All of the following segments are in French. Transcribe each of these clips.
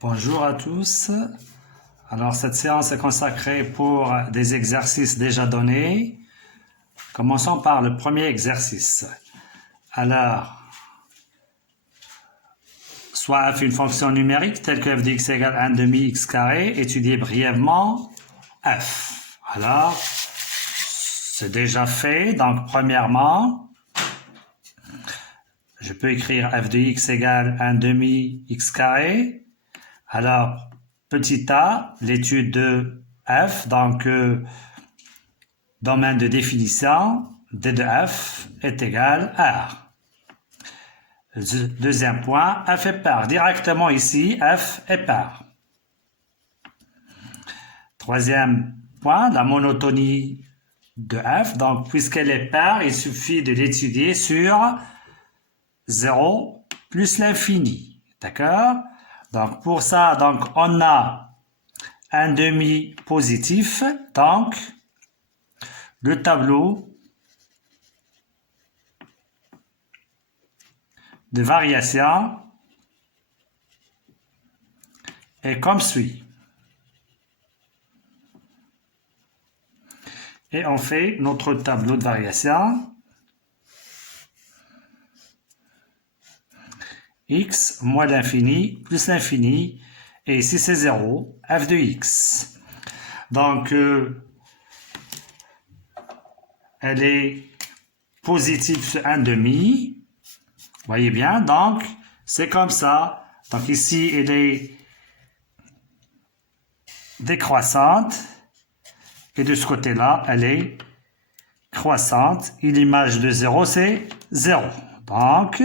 Bonjour à tous. Alors cette séance est consacrée pour des exercices déjà donnés. Commençons par le premier exercice. Alors, soit f une fonction numérique telle que f de x égale 1 demi x carré, étudiez brièvement f. Alors, c'est déjà fait. Donc premièrement, je peux écrire f de x égale 1 demi x carré. Alors, petit a, l'étude de f, donc domaine de définition, d de f est égal à r. Deuxième point, f est pair. Directement ici, f est pair. Troisième point, la monotonie de f. Donc, puisqu'elle est paire, il suffit de l'étudier sur 0 plus l'infini. D'accord? Donc, pour ça, donc, on a un demi positif. Donc, le tableau de variation est comme suit. Et on fait notre tableau de variation. X moins l'infini plus l'infini. Et ici c'est 0, f de x. Donc, elle est positive sur 1 demi. Voyez bien, donc c'est comme ça. Donc ici, elle est décroissante. Et de ce côté-là, elle est croissante. Et l'image de 0, c'est 0. Donc,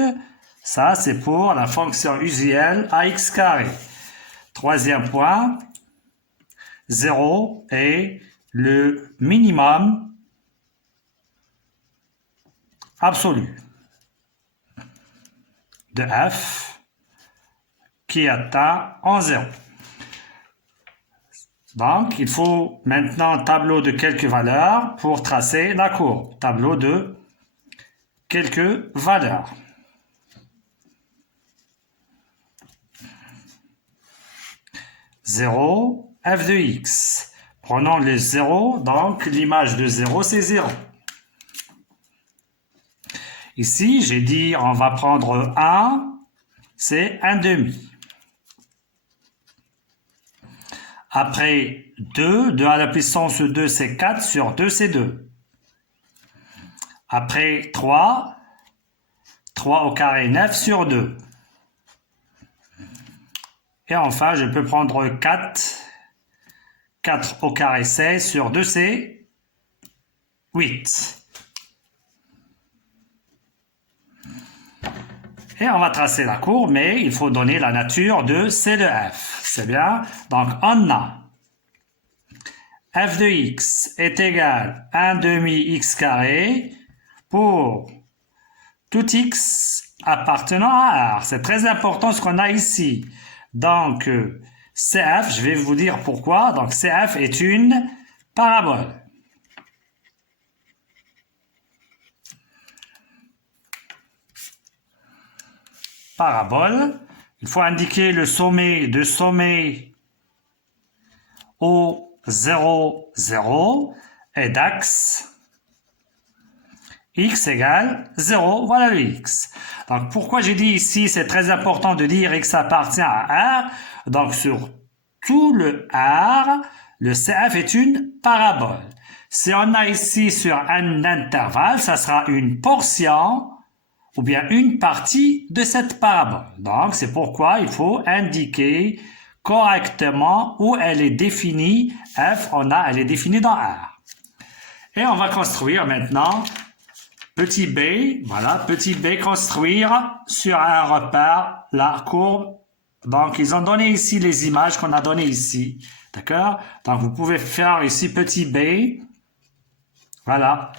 ça, c'est pour la fonction usuelle ax carré. Troisième point, 0 est le minimum absolu de f qui atteint en 0. Donc, il faut maintenant un tableau de quelques valeurs pour tracer la courbe. Tableau de quelques valeurs. Zéro, f de x. Prenons les 0, donc l'image de 0, c'est 0. Ici, j'ai dit, on va prendre 1, c'est 1 demi. Après 2, 2 à la puissance 2, c'est 4, sur 2, c'est 2. Après 3, 3 au carré, 9 sur 2. Et enfin, je peux prendre 4, 4 au carré, 16, sur 2, c'est 8. Et on va tracer la courbe, mais il faut donner la nature de C de f. C'est bien. Donc, on a f de x est égal à 1 demi x carré pour tout x appartenant à R. C'est très important ce qu'on a ici. Donc, CF, je vais vous dire pourquoi. Donc, CF est une parabole. Parabole. Il faut indiquer le sommet de sommet au 0, 0 et d'axe x égale 0, voilà le x. Donc, pourquoi j'ai dit ici, c'est très important de dire x appartient à R. Donc, sur tout le R, le CF est une parabole. Si on a ici sur un intervalle, ça sera une portion ou bien une partie de cette parabole. Donc, c'est pourquoi il faut indiquer correctement où elle est définie. F, elle est définie dans R. Et on va construire maintenant petit b, voilà, petit b, construire sur un repère la courbe. Donc, ils ont donné ici les images qu'on a données ici. D'accord? Donc, vous pouvez faire ici petit b. Voilà.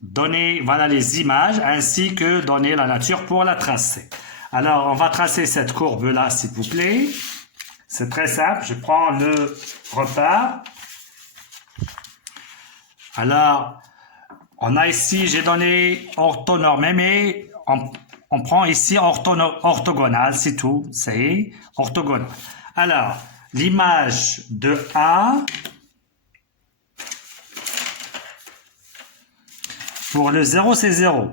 Donner, voilà les images, ainsi que donner la nature pour la tracer. Alors, on va tracer cette courbe-là, s'il vous plaît. C'est très simple. Je prends le repère. Alors, on a ici, j'ai donné orthonormé, mais on prend ici orthogonal, c'est tout, c'est orthogonal. Alors, l'image de 1, pour le 0, c'est 0.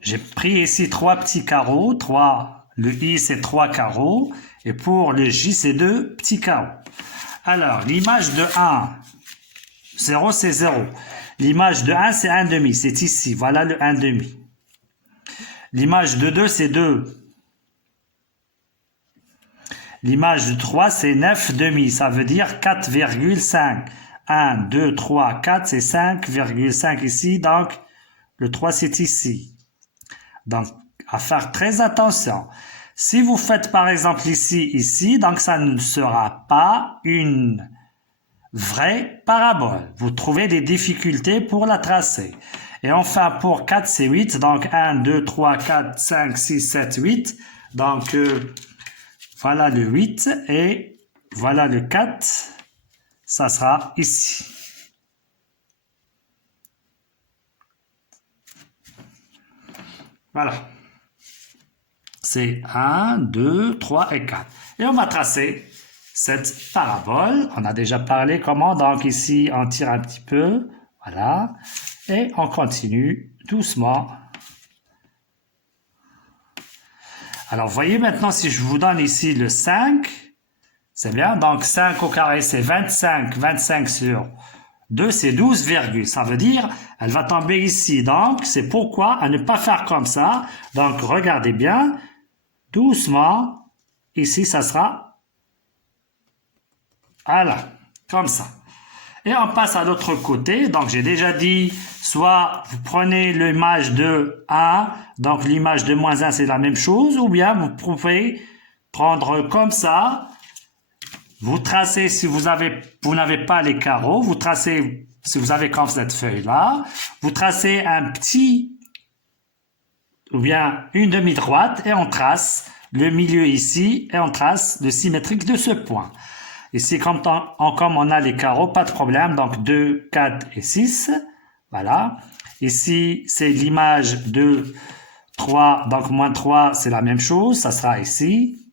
J'ai pris ici 3 petits carreaux, 3, le I c'est 3 carreaux, et pour le J c'est 2 petits carreaux. Alors, l'image de 1, 0 c'est 0. L'image de 1 c'est 1 demi, c'est ici, voilà le 1 demi. L'image de 2 c'est 2. L'image de 3 c'est 9 demi, ça veut dire 4,5. 1, 2, 3, 4 c'est 5,5 ici, donc le 3 c'est ici. Donc, à faire très attention. Si vous faites par exemple ici, donc ça ne sera pas une vraie parabole. Vous trouvez des difficultés pour la tracer. Et enfin, pour 4, c'est 8. Donc, 1, 2, 3, 4, 5, 6, 7, 8. Donc, voilà le 8 et voilà le 4. Ça sera ici. Voilà. C'est 1, 2, 3 et 4. Et on va tracer cette parabole. On a déjà parlé comment. Donc ici, on tire un petit peu. Voilà. Et on continue doucement. Alors, voyez maintenant, si je vous donne ici le 5, c'est bien. Donc, 5 au carré, c'est 25. 25 sur 2, c'est 12, ça veut dire, elle va tomber ici. Donc, c'est pourquoi à ne pas faire comme ça. Donc, regardez bien. Doucement. Ici, ça sera, voilà, comme ça. Et on passe à l'autre côté. Donc, j'ai déjà dit, soit vous prenez l'image de 1, donc l'image de moins 1, c'est la même chose, ou bien vous pouvez prendre comme ça, vous tracez si vous n'avez pas les carreaux, vous tracez, si vous avez comme cette feuille-là, vous tracez un petit, ou bien une demi-droite, et on trace le milieu ici, et on trace le symétrique de ce point. Ici, comme on a les carreaux, pas de problème. Donc, 2, 4 et 6. Voilà. Ici, c'est l'image de 3. Donc, moins 3, c'est la même chose. Ça sera ici.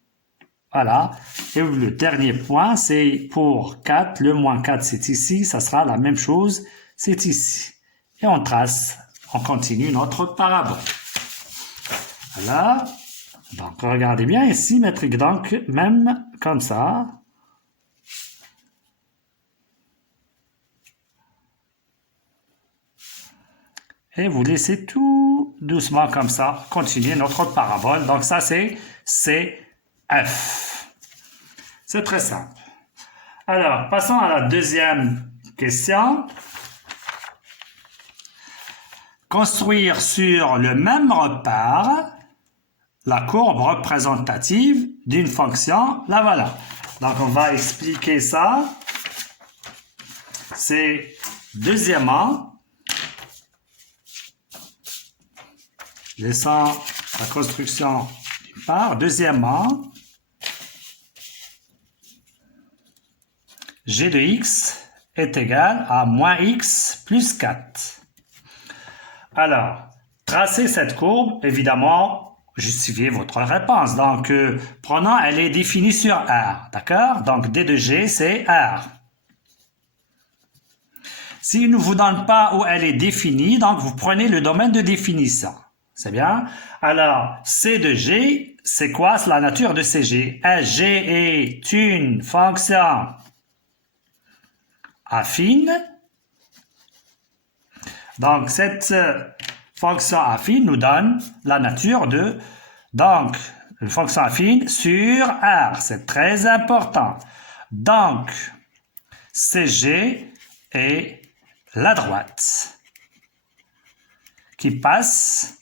Voilà. Et le dernier point, c'est pour 4. Le moins 4, c'est ici. Ça sera la même chose. C'est ici. Et on trace. On continue notre parabole. Voilà. Donc, regardez bien ici, symétrique. Donc, même comme ça. Et vous laissez tout doucement comme ça, continuer notre parabole. Donc ça, c'est CF. C'est très simple. Alors, passons à la deuxième question. Construire sur le même repère la courbe représentative d'une fonction, la voilà. Donc, on va expliquer ça. C'est deuxièmement, laissant la construction d'une part. Deuxièmement, g de x est égal à moins x plus 4. Alors, tracez cette courbe, évidemment, justifiez votre réponse. Donc, prenons, elle est définie sur R, d'accord? Donc, d de g, c'est R. S'il ne vous donne pas où elle est définie, donc vous prenez le domaine de définition. C'est bien. Alors, C de G, c'est quoi? C'est la nature de CG. G est une fonction affine. Donc, cette fonction affine nous donne la nature de, donc, une fonction affine sur R. C'est très important. Donc, CG est la droite qui passe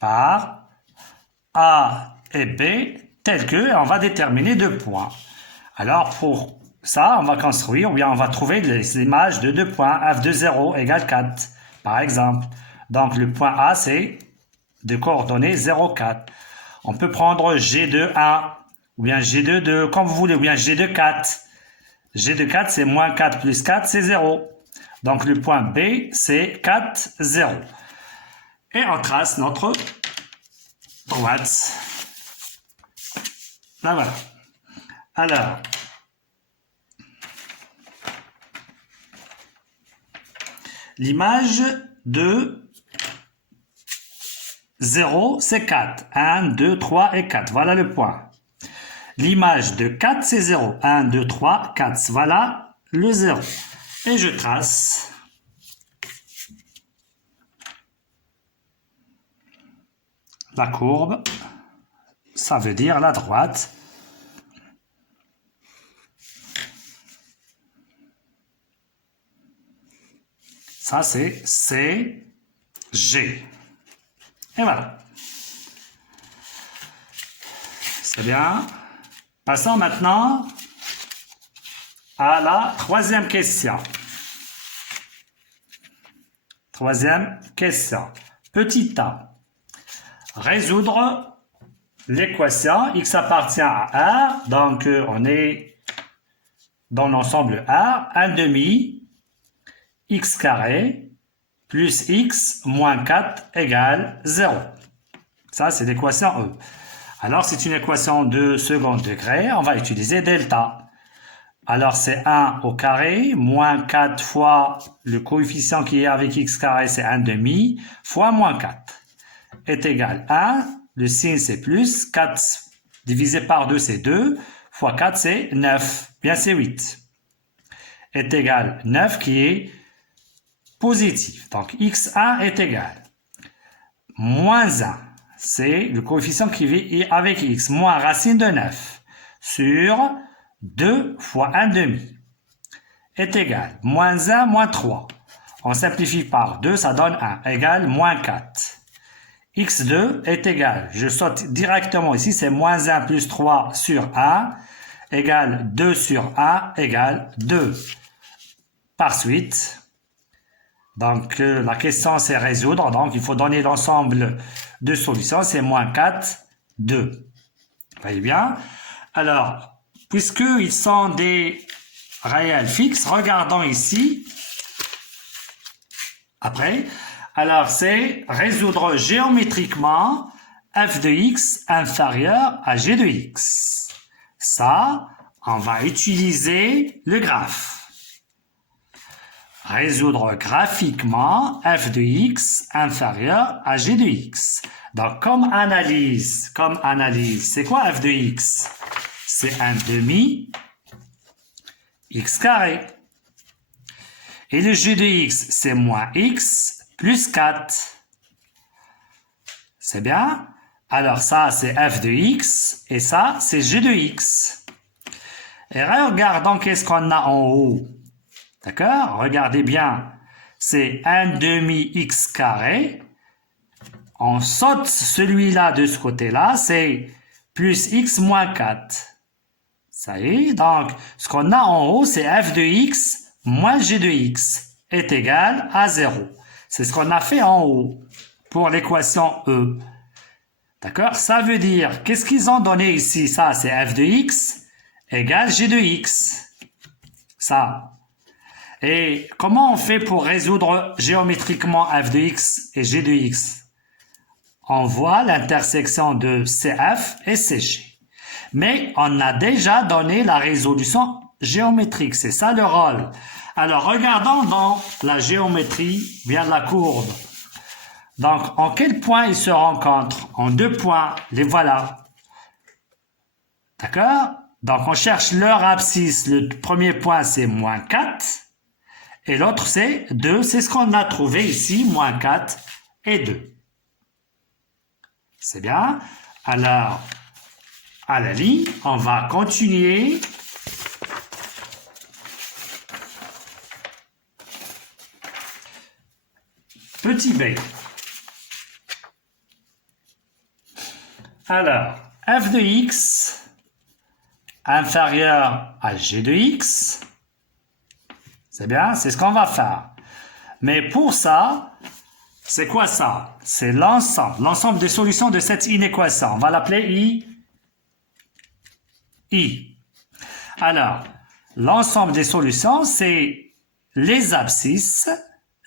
par A et B tel que, on va déterminer 2 points. Alors pour ça, on va construire, ou bien on va trouver les images de 2 points, f de 0 égale 4, par exemple. Donc le point A, c'est de coordonnées 0, 4. On peut prendre G de 1, ou bien G de 2, comme vous voulez, ou bien G de 4. G de 4, c'est moins 4 plus 4, c'est 0. Donc le point B, c'est 4, 0. Et on trace notre droite. Là, voilà. Alors, l'image de 0, c'est 4. 1, 2, 3 et 4. Voilà le point. L'image de 4, c'est 0. 1, 2, 3, 4. Voilà le 0. Et je trace la courbe. Ça veut dire la droite. Ça, c'est C, G. Et voilà. C'est bien. Passons maintenant à la troisième question. Troisième question. Petit a. Résoudre l'équation x appartient à R. Donc, on est dans l'ensemble R. 1 demi x carré plus x moins 4 égale 0. Ça, c'est l'équation E. Alors, c'est une équation de second degré. On va utiliser delta. Alors, c'est 1 au carré, moins 4 fois le coefficient qui est avec x carré, c'est 1 demi, fois moins 4, est égal à 1. Le signe, c'est plus. 4 divisé par 2, c'est 2. Fois 4, c'est 9. Bien, c'est 8. Est égal 9 qui est positif. Donc, x1 est égal. Moins 1. C'est le coefficient qui est avec x. Moins racine de 9 sur 2 fois 1 demi est égal. Moins 1, moins 3. On simplifie par 2, ça donne 1. Égale moins 4. x2 est égal. Je saute directement ici. C'est moins 1 plus 3 sur 1 égale 2 sur 1 égale 2. Par suite, donc la question c'est résoudre. Donc il faut donner l'ensemble de solutions. C'est moins 4, 2. Vous voyez bien? Alors, puisqu'ils sont des réels fixes, regardons ici. Après, alors c'est résoudre géométriquement f de x inférieur à g de x. Ça, on va utiliser le graphe. Résoudre graphiquement f de x inférieur à g de x. Donc, comme analyse, c'est quoi f de x? C'est 1 demi x carré. Et le g de x, c'est moins x plus 4. C'est bien? Alors ça, c'est f de x et ça, c'est g de x. Et regardons qu'est-ce qu'on a en haut. D'accord? Regardez bien. C'est 1 demi x carré. On saute celui-là de ce côté-là. C'est plus x moins 4. Ça y est. Donc, ce qu'on a en haut, c'est f de x moins g de x est égal à 0. C'est ce qu'on a fait en haut pour l'équation E. D'accord? Ça veut dire, qu'est-ce qu'ils ont donné ici? Ça, c'est f de x égale g de x. Ça. Et comment on fait pour résoudre géométriquement f de x et g de x? On voit l'intersection de CF et CG. Mais on a déjà donné la résolution géométrique. C'est ça le rôle. Alors, regardons dans la géométrie, bien la courbe. Donc, en quel point ils se rencontrent? En 2 points. Les voilà. D'accord? Donc, on cherche leur abscisse. Le premier point, c'est moins 4. Et l'autre, c'est 2. C'est ce qu'on a trouvé ici, moins 4 et 2. C'est bien. Alors, à la ligne, on va continuer. Petit b. Alors, f de x inférieur à g de x. C'est bien, c'est ce qu'on va faire. Mais pour ça, c'est quoi ça? C'est l'ensemble des solutions de cette inéquation. On va l'appeler I. Alors, l'ensemble des solutions, c'est les abscisses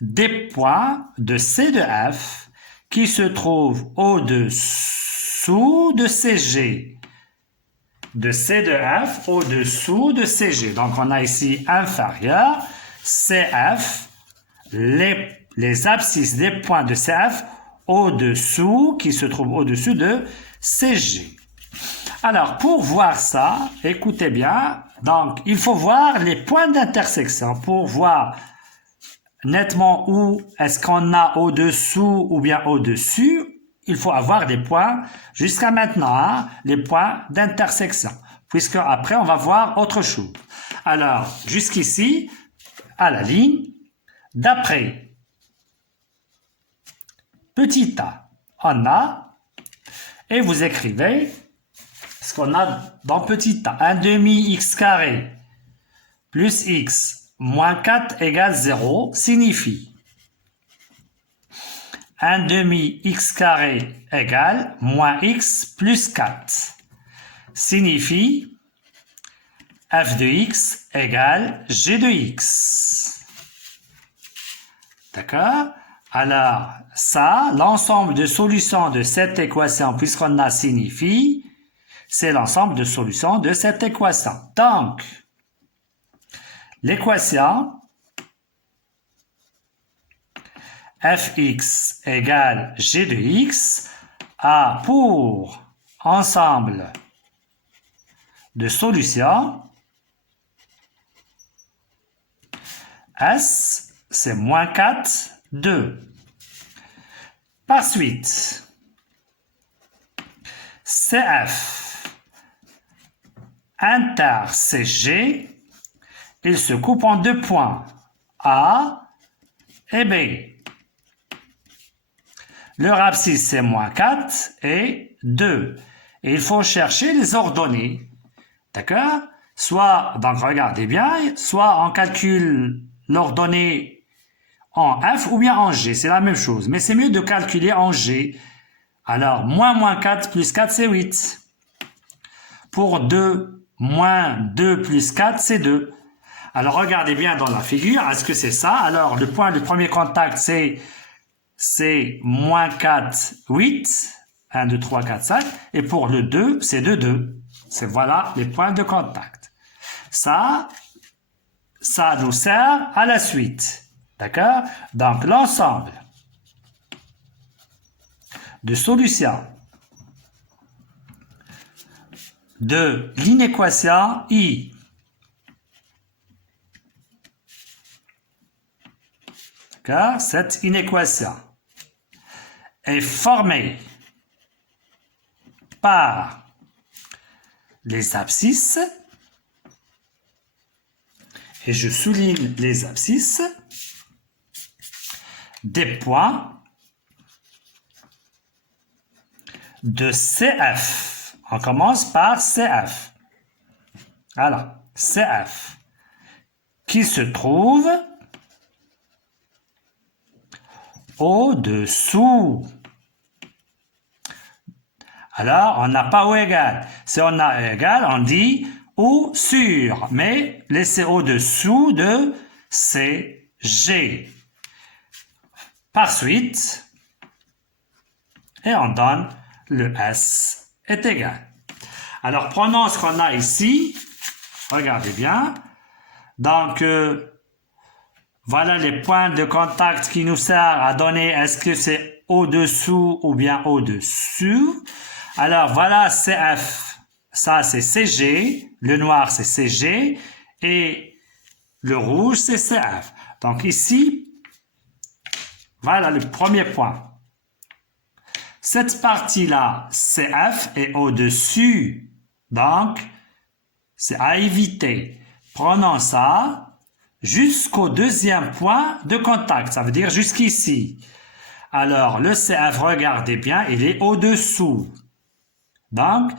des points de C de F qui se trouvent au-dessous de CG. De C de F au-dessous de CG. Donc, on a ici inférieur, CF, les abscisses des points de CF au-dessous, qui se trouvent au-dessus de CG. Alors, pour voir ça, écoutez bien, donc, il faut voir les points d'intersection pour voir nettement où est-ce qu'on a au-dessous ou bien au-dessus. Il faut avoir des points, jusqu'à maintenant, hein, les points d'intersection, puisque après, on va voir autre chose. Alors, jusqu'ici, à la ligne, d'après petit a, on a, et vous écrivez ce qu'on a dans petit a. 1 demi x carré plus x moins 4 égale 0 signifie 1 demi x carré égale moins x plus 4. Signifie f de x égale g de x. D'accord? Alors, ça, l'ensemble de solutions de cette équation, puisqu'on a signifie, c'est l'ensemble de solutions de cette équation. Donc, l'équation fx égale g de x a pour ensemble de solutions S, c'est moins 4, 2. Par suite, CF inter CG, il se coupe en deux points, A et B. Leur abscisse, c'est moins 4 et 2. Et il faut chercher les ordonnées. D'accord? Soit, donc regardez bien, soit on calcule l'ordonnée en F ou bien en G. C'est la même chose. Mais c'est mieux de calculer en G. Alors, moins 4 plus 4, c'est 8. Pour 2, moins 2 plus 4, c'est 2. Alors, regardez bien dans la figure. Est-ce que c'est ça? Alors, le premier contact, c'est moins 4, 8. 1, 2, 3, 4, 5. Et pour le 2, c'est 2, 2. C'est voilà les points de contact. Ça nous sert à la suite. D'accord? Donc, l'ensemble de solutions de l'inéquation I d'accord? Cette inéquation est formée par les abscisses, et je souligne les abscisses, des points de CF. On commence par CF. Alors, CF, qui se trouve au-dessous. Alors, on n'a pas ou égal. Si on a égal, on dit ou sur, mais laissez au-dessous de CG. Par suite, et on donne le S est égal. Alors, prenons ce qu'on a ici. Regardez bien. Donc, voilà les points de contact qui nous servent à donner est-ce que c'est au-dessous ou bien au-dessous. Alors, voilà CF. Ça, c'est CG. Le noir, c'est CG. Et le rouge, c'est CF. Donc, ici, voilà le premier point. Cette partie-là, CF est au-dessus. Donc, c'est à éviter. Prenons ça jusqu'au deuxième point de contact. Ça veut dire jusqu'ici. Alors, le CF, regardez bien, il est au-dessous. Donc,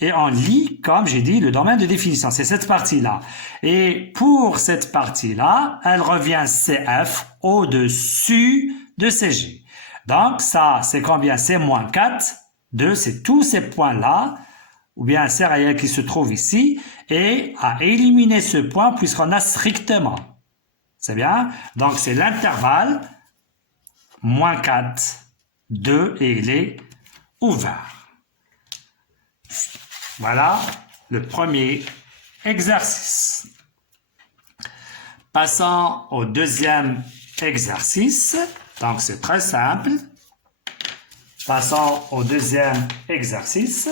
et on lit, comme j'ai dit, le domaine de définition. C'est cette partie-là. Et pour cette partie-là, elle revient CF au-dessus de CG. Donc, ça, c'est combien? C'est moins 4. 2, c'est tous ces points-là, ou bien c'est réel qui se trouve ici, et à éliminer ce point puisqu'on a strictement. C'est bien? Donc, c'est l'intervalle moins 4, 2 et il est ouvert. Voilà le premier exercice. Passons au deuxième exercice. Donc, c'est très simple. Passons au deuxième exercice.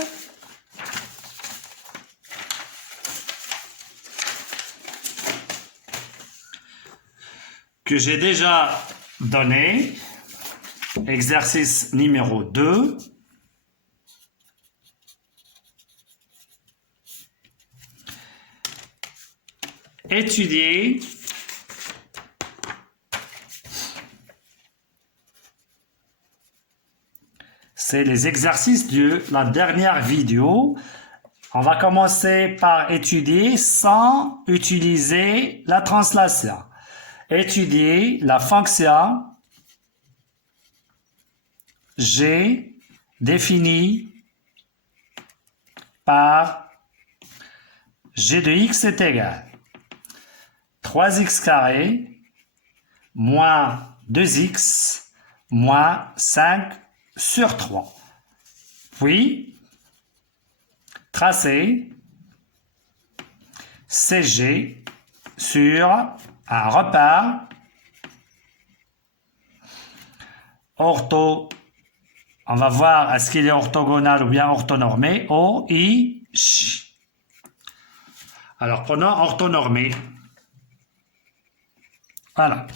Que j'ai déjà donné. Exercice numéro 2. Étudier c'est les exercices de la dernière vidéo. On va commencer par étudier sans utiliser la translation. Étudier la fonction G définie par G de x est égal 3x carré moins 2x moins 5 sur 3. Puis, tracer CG sur un repère ortho. On va voir est-ce qu'il est orthogonal ou bien orthonormé. O, I, J. Alors, prenons orthonormé. Voilà.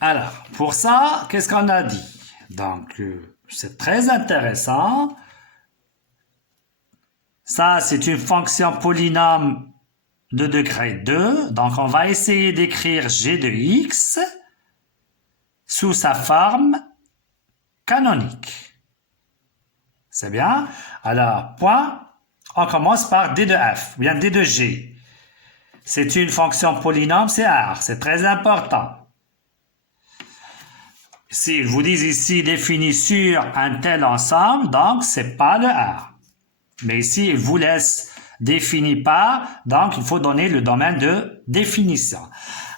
Alors, pour ça, qu'est-ce qu'on a dit? Donc, c'est très intéressant. Ça, c'est une fonction polynôme de degré 2. Donc, on va essayer d'écrire g de x sous sa forme canonique. C'est bien? Alors, point, on commence par d de f, ou bien d de g. C'est une fonction polynôme, c'est R, c'est très important. S'ils vous disent ici défini sur un tel ensemble, donc c'est pas le R. Mais ici, ils vous laissent défini par, donc il faut donner le domaine de définition.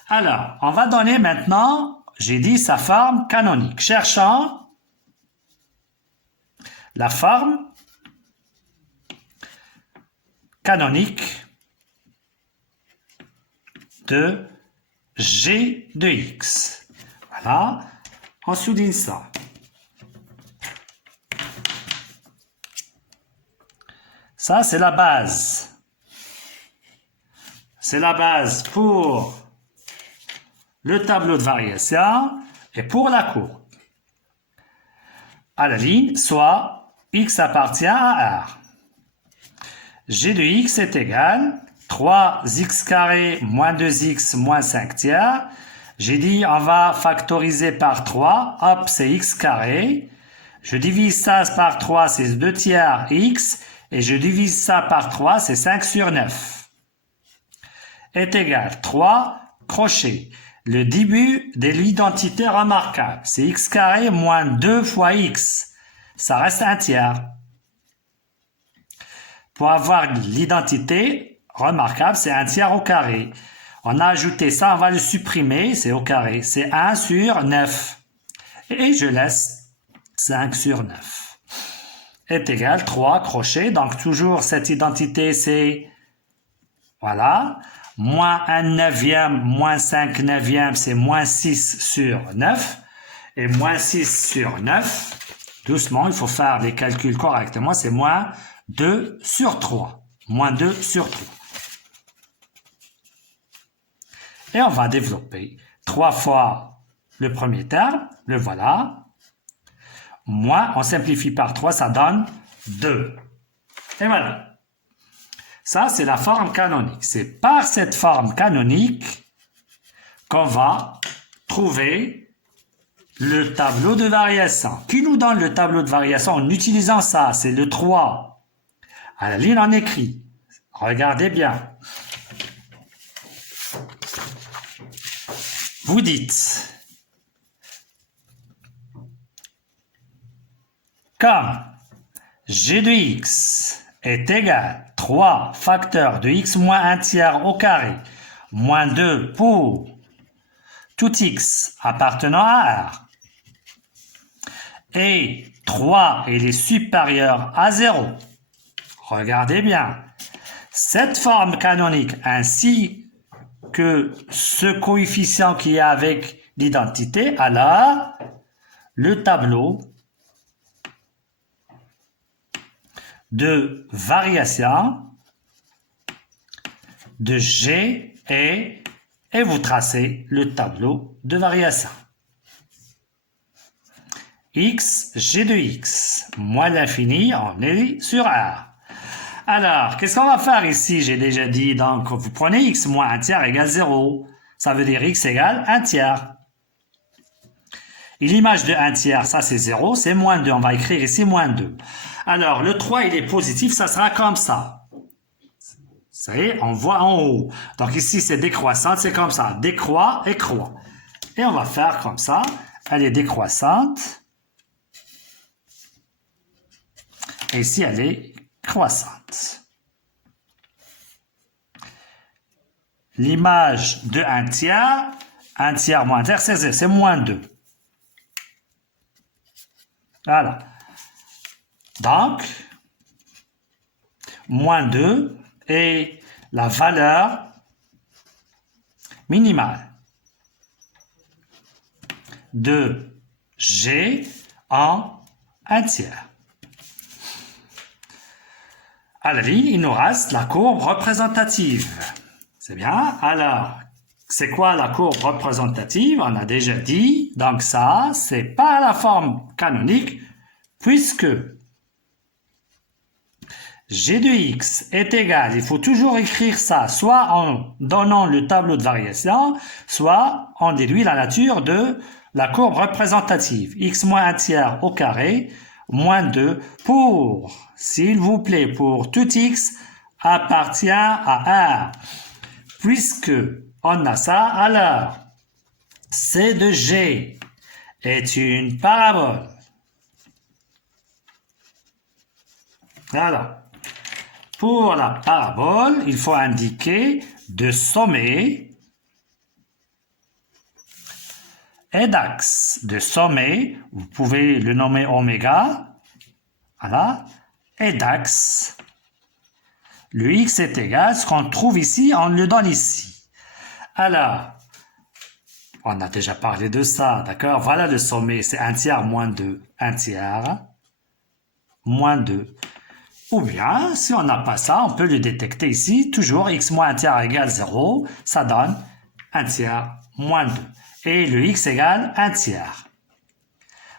Alors, on va donner maintenant, j'ai dit sa forme canonique. Cherchons la forme canonique de g de x. Voilà, on souligne ça. Ça, c'est la base. C'est la base pour le tableau de variation et pour la courbe. À la ligne, soit x appartient à R. G de x est égal 3x carré moins 2x moins 5 tiers. J'ai dit on va factoriser par 3. Hop, c'est x carré. Je divise ça par 3, c'est 2 tiers x. Et je divise ça par 3, c'est 5 sur 9. Est égal 3, crochet. Le début de l'identité remarquable, c'est x carré moins 2 fois x. Ça reste un tiers. Pour avoir l'identité remarquable, c'est un tiers au carré. On a ajouté ça, on va le supprimer, c'est au carré. C'est 1 sur 9. Et je laisse 5 sur 9. Est égal 3, crochet. Donc, toujours cette identité, c'est, voilà, moins 1 neuvième, moins 5 neuvième, c'est moins 6 sur 9. Et moins 6 sur 9, doucement, il faut faire les calculs correctement, c'est moins 2 sur 3. Moins 2 sur 3. Et on va développer 3 fois le premier terme, le voilà. Moins, on simplifie par 3, ça donne 2. Et voilà. Ça, c'est la forme canonique. C'est par cette forme canonique qu'on va trouver le tableau de variation. Qui nous donne le tableau de variation en utilisant ça? C'est le 3. À la ligne, on écrit. Regardez bien. Vous dites... Comme g de x est égal 3 facteurs de x moins 1 tiers au carré moins 2 pour tout x appartenant à R. Et 3, il est supérieur à 0. Regardez bien. Cette forme canonique ainsi que ce coefficient qui est avec l'identité, alors le tableau de variation de G est, et vous tracez le tableau de variation. X, G de X, moins l'infini, on est sur R. Alors, qu'est-ce qu'on va faire ici? J'ai déjà dit, donc, vous prenez X moins 1 tiers égale 0. Ça veut dire X égale 1 tiers. Et l'image de 1 tiers, ça c'est 0, c'est moins 2. On va écrire ici moins 2. Alors, le 3, il est positif, ça sera comme ça. Ça y est, on voit en haut. Donc ici, c'est décroissante, c'est comme ça. Décroît et croît. Et on va faire comme ça. Elle est décroissante. Et ici, elle est croissante. L'image de 1 tiers moins 1 tiers, c'est moins 2. Voilà. Donc, moins 2 est la valeur minimale de G en 1 tiers. À la ligne, il nous reste la courbe représentative. C'est bien. Alors, c'est quoi la courbe représentative? On a déjà dit. Donc ça, c'est pas la forme canonique, puisque G de X est égal, il faut toujours écrire ça, soit en donnant le tableau de variation, soit on déduit la nature de la courbe représentative. X moins 1 tiers au carré, moins 2 pour, s'il vous plaît, pour tout X appartient à R. Puisque on a ça, alors C de G est une parabole. Alors, pour la parabole, il faut indiquer de sommet et d'axe. De sommet, vous pouvez le nommer oméga, voilà, et d'axe. Le x est égal, ce qu'on trouve ici, on le donne ici. Alors, on a déjà parlé de ça, d'accord? Voilà le sommet, c'est 1 tiers moins 2. 1 tiers moins 2. Ou bien, si on n'a pas ça, on peut le détecter ici. Toujours x moins 1 tiers égale 0, ça donne 1 tiers moins 2. Et le x égale 1 tiers.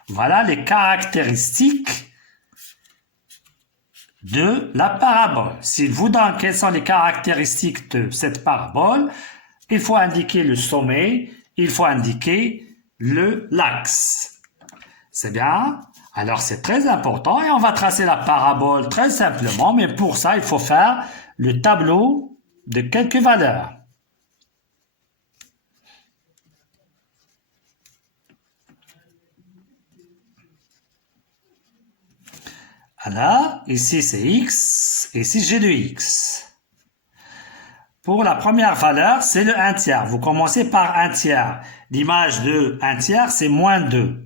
Voilà les caractéristiques de la parabole. S'il vous donne quelles sont les caractéristiques de cette parabole, il faut indiquer le sommet, il faut indiquer l'axe. C'est bien? Alors c'est très important et on va tracer la parabole très simplement, mais pour ça il faut faire le tableau de quelques valeurs. Alors, ici c'est x, ici j'ai de x. Pour la première valeur, c'est le 1 tiers. Vous commencez par 1 tiers. L'image de 1 tiers, c'est moins 2.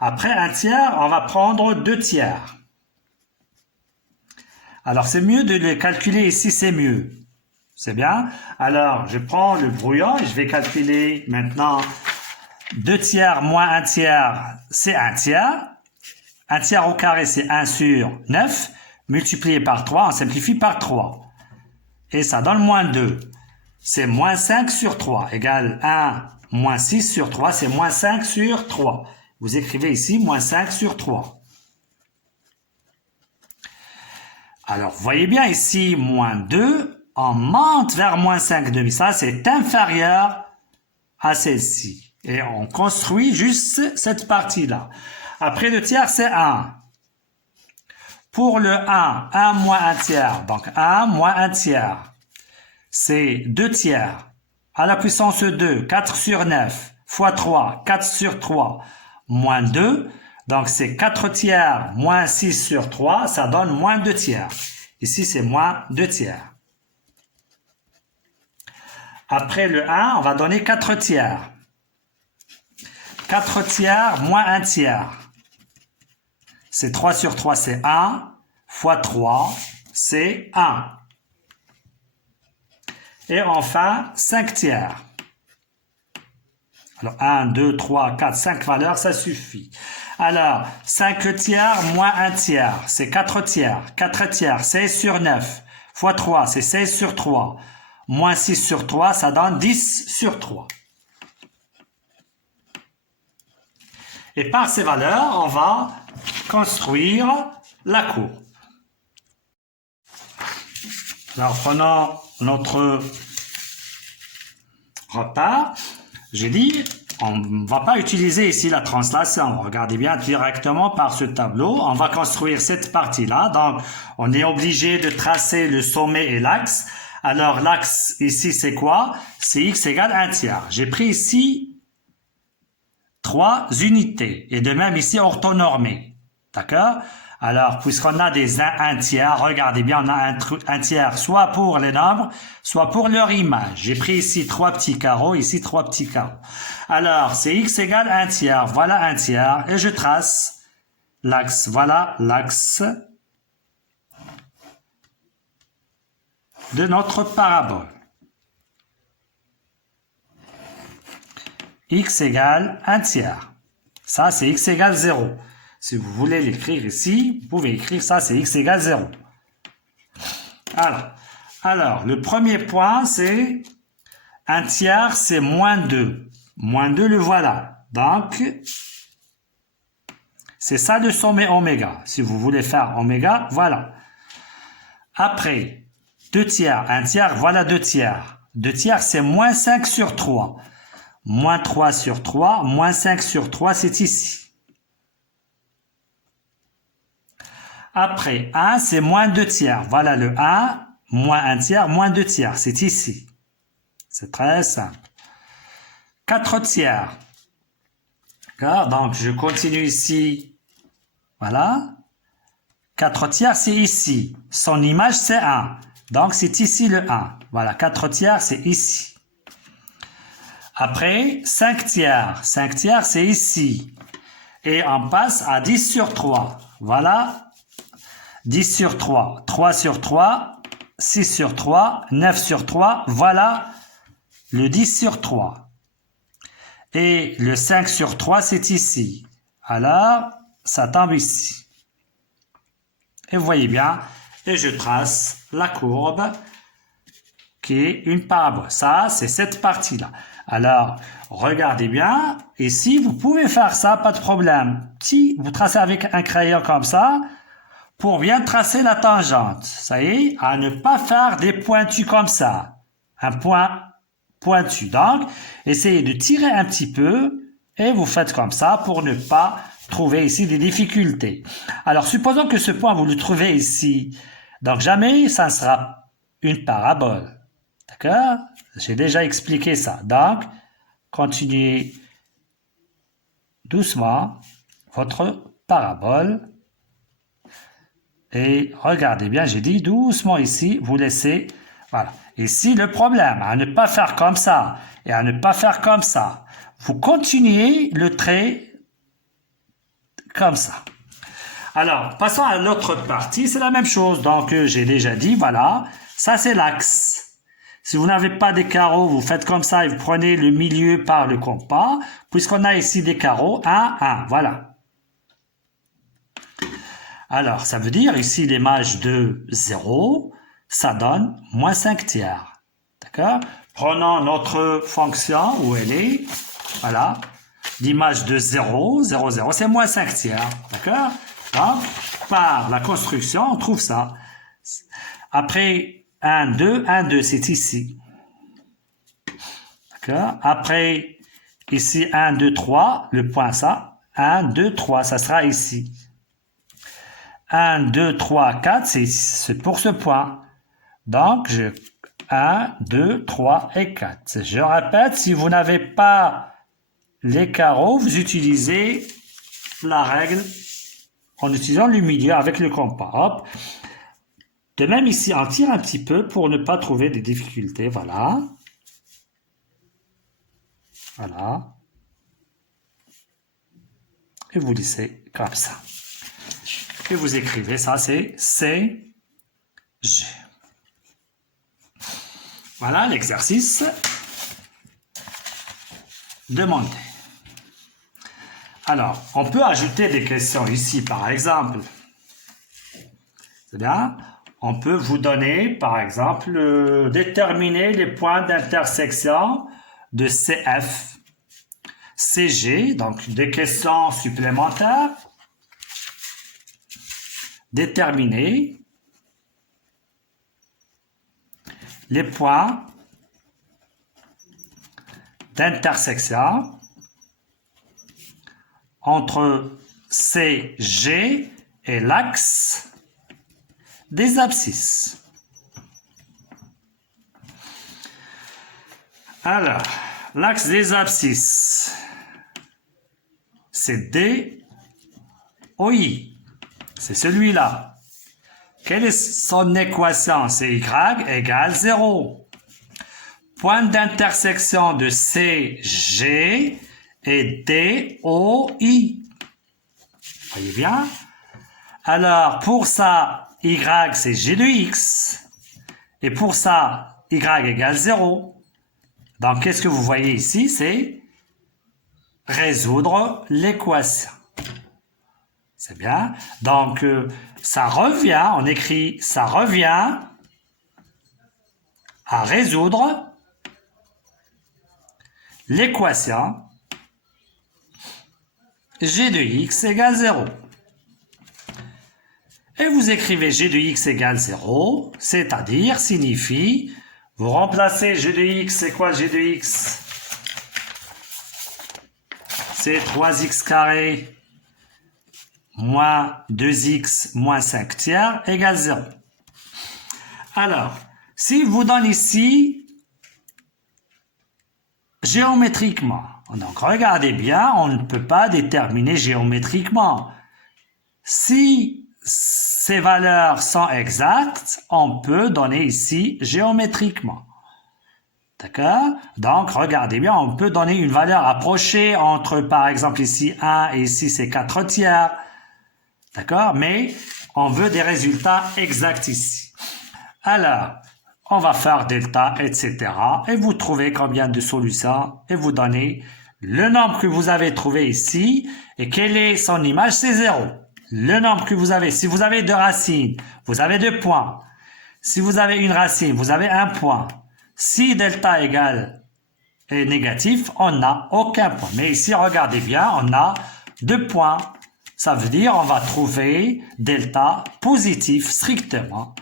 Après 1 tiers, on va prendre 2 tiers. Alors, c'est mieux de le calculer ici, c'est mieux. C'est bien? Alors, je prends le brouillon et je vais calculer maintenant 2 tiers moins 1 tiers, c'est 1 tiers. 1 tiers au carré, c'est 1 sur 9. Multiplié par 3, on simplifie par 3. Et ça donne moins 2. C'est moins 5 sur 3 égale 1 moins 6 sur 3, c'est moins 5 sur 3. Vous écrivez ici moins 5 sur 3. Alors, vous voyez bien ici, moins 2, on monte vers moins 5 demi. Ça, c'est inférieur à celle-ci. Et on construit juste cette partie-là. Après le tiers, c'est 1. Pour le 1, 1 moins 1 tiers, donc 1 moins 1 tiers, c'est 2 tiers. À la puissance 2, 4 sur 9, fois 3, 4 sur 3, moins 2. Donc c'est 4 tiers moins 6 sur 3, ça donne moins 2 tiers. Ici, c'est moins 2 tiers. Après le 1, on va donner 4 tiers. 4 tiers moins 1 tiers. C'est 3 sur 3, c'est 1. Fois 3, c'est 1. Et enfin, 5 tiers. Alors, 1, 2, 3, 4, 5 valeurs, ça suffit. Alors, 5 tiers moins 1 tiers, c'est 4 tiers. 4 tiers, 16 sur 9. Fois 3, c'est 16 sur 3. Moins 6 sur 3, ça donne 10 sur 3. Et par ces valeurs, on va construire la courbe. Alors, prenons notre repère. J'ai dit, on ne va pas utiliser ici la translation. Regardez bien directement par ce tableau. On va construire cette partie-là. Donc, on est obligé de tracer le sommet et l'axe. Alors, l'axe ici, c'est quoi? C'est x égale 1 tiers. J'ai pris ici 3 unités. Et de même ici, orthonormé. D'accord? Alors, puisqu'on a des 1 tiers, regardez bien, on a un tiers soit pour les nombres, soit pour leur image. J'ai pris ici 3 petits carreaux, ici 3 petits carreaux. Alors, c'est x égale 1 tiers. Voilà 1 tiers. Et je trace l'axe. Voilà l'axe de notre parabole. X égale 1 tiers. Ça, c'est x égale 0. Si vous voulez l'écrire ici, vous pouvez écrire ça, c'est x égale 0. Alors, le premier point, c'est 1 tiers, c'est moins 2. Moins 2, le voilà. Donc, c'est ça le sommet oméga. Si vous voulez faire oméga, voilà. Après, 2 tiers, 1 tiers, voilà 2 tiers. 2 tiers, c'est moins 5 sur 3. Moins 3 sur 3, moins 5 sur 3, c'est ici. Après, 1, c'est moins 2 tiers. Voilà le 1, moins 1 tiers, moins 2 tiers. C'est ici. C'est très simple. 4 tiers. D'accord? Donc, je continue ici. Voilà. 4 tiers, c'est ici. Son image, c'est 1. Donc, c'est ici le 1. Voilà, 4 tiers, c'est ici. Après, 5 tiers. 5 tiers, c'est ici. Et on passe à 10 sur 3. Voilà. 10 sur 3, 3 sur 3, 6 sur 3, 9 sur 3, voilà le 10 sur 3. Et le 5 sur 3, c'est ici. Alors, ça tombe ici. Et vous voyez bien, et je trace la courbe qui est une parabole. Ça, c'est cette partie-là. Alors, regardez bien, ici, vous pouvez faire ça, pas de problème. Si vous tracez avec un crayon comme ça, pour bien tracer la tangente, ça y est, à ne pas faire des pointus comme ça. Un point pointu. Donc, essayez de tirer un petit peu et vous faites comme ça pour ne pas trouver ici des difficultés. Alors, supposons que ce point, vous le trouvez ici. Donc, jamais ça ne sera une parabole. D'accord? J'ai déjà expliqué ça. Donc, continuez doucement votre parabole. Et regardez bien, j'ai dit doucement ici, vous laissez, voilà. Ici, le problème, à ne pas faire comme ça et à ne pas faire comme ça. Vous continuez le trait comme ça. Alors, passons à l'autre partie, c'est la même chose. Donc, j'ai déjà dit, voilà, ça c'est l'axe. Si vous n'avez pas des carreaux, vous faites comme ça et vous prenez le milieu par le compas. Puisqu'on a ici des carreaux, 1, 1, voilà. Alors, ça veut dire ici l'image de 0, ça donne moins 5 tiers. D'accord? Prenons notre fonction où elle est. Voilà. L'image de 0, 0, 0, c'est moins 5 tiers. D'accord? Donc, par la construction, on trouve ça. Après 1, 2, 1, 2, c'est ici. D'accord? Après, ici 1, 2, 3, le point ça. 1, 2, 3, ça sera ici. 1, 2, 3, 4, c'est pour ce point. Donc, 1, 2, 3 et 4. Je répète, si vous n'avez pas les carreaux, vous utilisez la règle en utilisant le milieu avec le compas. Hop. De même ici, on tire un petit peu pour ne pas trouver des difficultés. Voilà. Voilà. Et vous laissez comme ça. Et vous écrivez ça, c'est CG. Voilà l'exercice demandé. Alors, on peut ajouter des questions ici, par exemple. C'est bien. On peut vous donner, par exemple, déterminer les points d'intersection de CF, CG, donc des questions supplémentaires. Déterminer les points d'intersection entre CG et l'axe des abscisses. Alors, l'axe des abscisses, c'est DOI. C'est celui-là. Quelle est son équation? C'est Y égale 0. Point d'intersection de CG et DOI. Voyez bien? Alors, pour ça, Y, c'est G de X. Et pour ça, Y égale 0. Donc, qu'est-ce que vous voyez ici? C'est résoudre l'équation. C'est bien. Donc, ça revient, on écrit, ça revient à résoudre l'équation G de X égale 0. Et vous écrivez G de X égale 0, c'est-à-dire, signifie, vous remplacez G de X, c'est quoi G de X? C'est 3x carré moins 2x moins 5 tiers égale 0. Alors, si vous donne ici, géométriquement, donc regardez bien, on ne peut pas déterminer géométriquement. Si ces valeurs sont exactes, on peut donner ici géométriquement. D'accord? Donc, regardez bien, on peut donner une valeur approchée entre, par exemple, ici 1 et ici c'est 4 tiers. D'accord? Mais on veut des résultats exacts ici. Alors, on va faire delta, etc. Et vous trouvez combien de solutions et vous donnez le nombre que vous avez trouvé ici. Et quelle est son image? C'est 0. Le nombre que vous avez. Si vous avez deux racines, vous avez 2 points. Si vous avez une racine, vous avez 1 point. Si delta égale est négatif, on n'a aucun point. Mais ici, regardez bien, on a 2 points. Ça veut dire on va trouver delta positif strictement.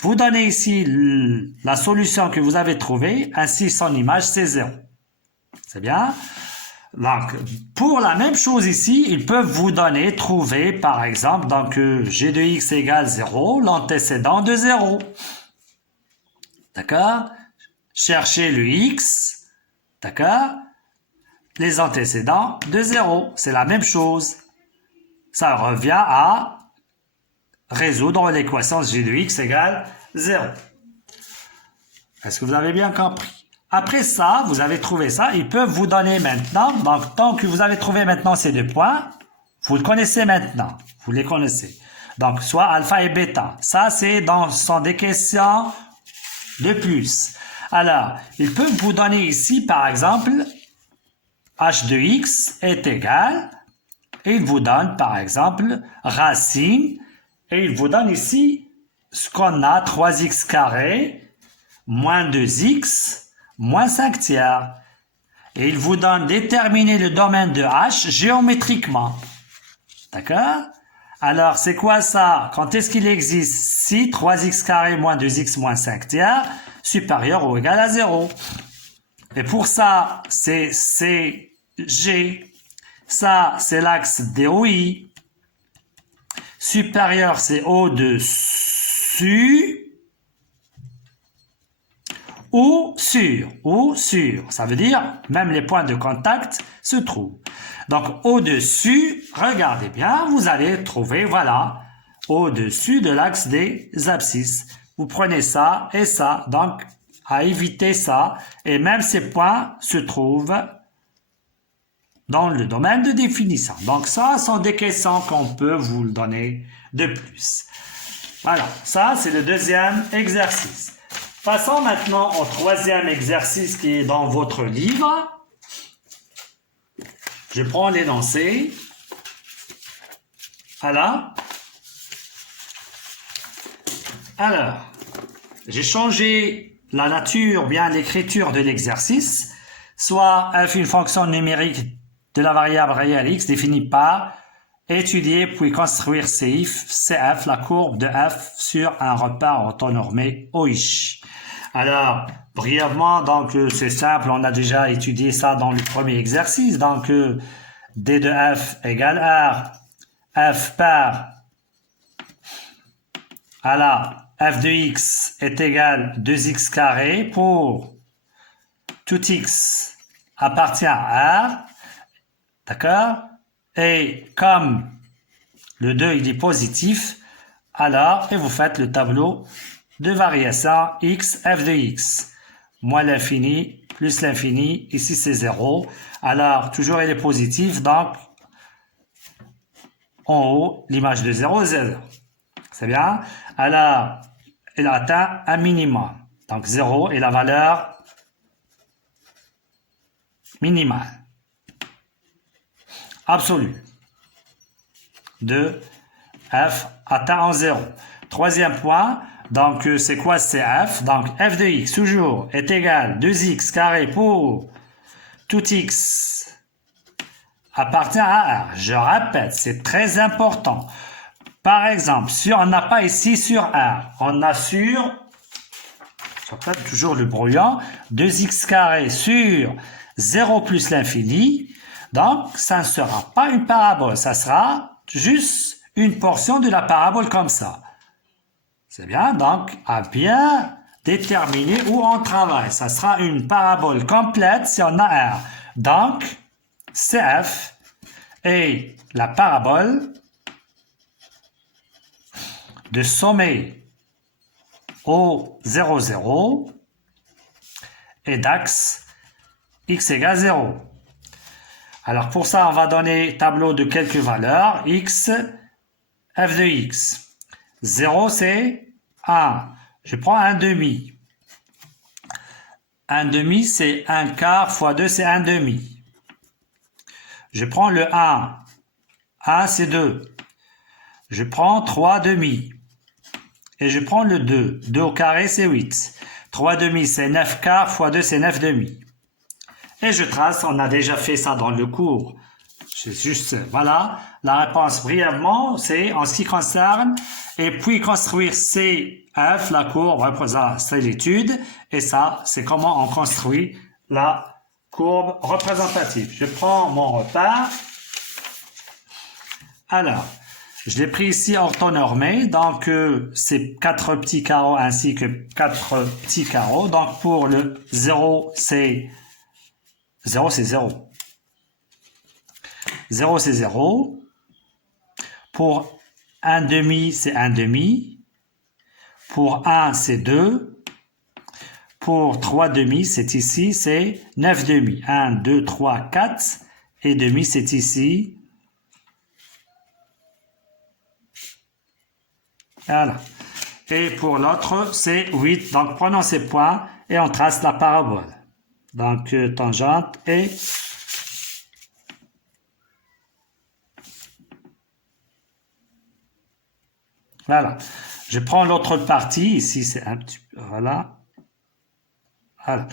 Vous donnez ici la solution que vous avez trouvée, ainsi son image c'est 0. C'est bien? Donc, pour la même chose ici, ils peuvent vous donner, trouver par exemple, donc g de x égale 0, l'antécédent de 0. D'accord? Cherchez le x, d'accord? Les antécédents de 0, c'est la même chose. Ça revient à résoudre l'équation g de x égale 0. Est-ce que vous avez bien compris? Après ça, vous avez trouvé ça, ils peuvent vous donner maintenant, donc tant que vous avez trouvé maintenant ces 2 points, vous le connaissez maintenant, vous les connaissez. Donc, soit alpha et bêta. Ça, sont des questions de plus. Alors, ils peuvent vous donner ici, par exemple, h de x est égal, et ils vous donnent, par exemple, racine, et ils vous donnent ici ce qu'on a, 3x carré, moins 2x, moins 5 tiers. Et ils vous donnent déterminer le domaine de h géométriquement. D'accord? Alors, c'est quoi ça? Quand est-ce qu'il existe? Si 3x carré moins 2x moins 5 tiers supérieur ou égal à 0. Et pour ça, c'est CG. Ça, c'est l'axe DOI. Supérieur, c'est au-dessus. Ou sur. Ça veut dire, même les points de contact se trouvent. Donc, au-dessus, regardez bien, vous allez trouver, voilà, au-dessus de l'axe des abscisses. Vous prenez ça et ça, donc, à éviter ça. Et même ces points se trouvent dans le domaine de définition. Donc ça, sont des questions qu'on peut vous donner de plus. Voilà, ça c'est le deuxième exercice. Passons maintenant au troisième exercice qui est dans votre livre. Je prends l'énoncé. Voilà. Alors, j'ai changé la nature, bien l'écriture de l'exercice. Soit f une fonction numérique de la variable réelle x définie par étudier puis construire CF, la courbe de f sur un repère orthonormé OISH. Alors, brièvement, donc c'est simple, on a déjà étudié ça dans le premier exercice. Donc, d de f égale r, f par, alors, f de x est égal 2x carré pour tout x appartient à R, d'accord? Et comme le 2 il est positif, alors, et vous faites le tableau de variation x, f de x, moins l'infini, plus l'infini, ici c'est 0. Alors, toujours il est positif, donc en haut, l'image de 0, 0. C'est bien? Alors, il atteint un minimum. Donc 0 est la valeur minimale. Absolue. De f atteint en 0. Troisième point, donc c'est quoi CF? Donc f de x toujours est égal 2x carré pour tout x appartient à R. Je répète, c'est très important. Par exemple, si on n'a pas ici sur R, on a sur, je répète toujours le brouillon, 2x carré sur 0 plus l'infini. Donc, ça ne sera pas une parabole, ça sera juste une portion de la parabole comme ça. C'est bien, donc, à bien déterminer où on travaille. Ça sera une parabole complète si on a R. Donc, CF est la parabole de sommet au 0, 0 et d'axe x égale 0. Alors pour ça, on va donner tableau de quelques valeurs. X, f de x. 0, c'est 1. Je prends un demi. Un demi, c'est 1 quart fois 2, c'est 1 demi. Je prends le 1. 1, c'est 2. Je prends 3 demi. Et je prends le 2. 2 au carré, c'est 8. 3 demi, c'est 9 quarts fois 2, c'est 9 demi. Et je trace, on a déjà fait ça dans le cours. C'est juste, voilà. La réponse brièvement, c'est en ce qui concerne. Et puis construire CF, la courbe, ça c'est l'étude. Et ça, c'est comment on construit la courbe représentative. Je prends mon repère. Alors, je l'ai pris ici orthonormé, donc c'est 4 petits carreaux ainsi que 4 petits carreaux. Donc pour le 0, c'est 0, c'est 0. 0, c'est 0. Pour 1 demi, c'est 1 demi. Pour 1, c'est 2. Pour 3 demi, c'est ici, c'est 9 demi. 1, 2, 3, 4. Et demi, c'est ici. Voilà. Et pour l'autre, c'est 8. Donc, prenons ces points et on trace la parabole. Donc, tangente et voilà. Je prends l'autre partie. Ici, c'est un petit peu. Voilà. Voilà.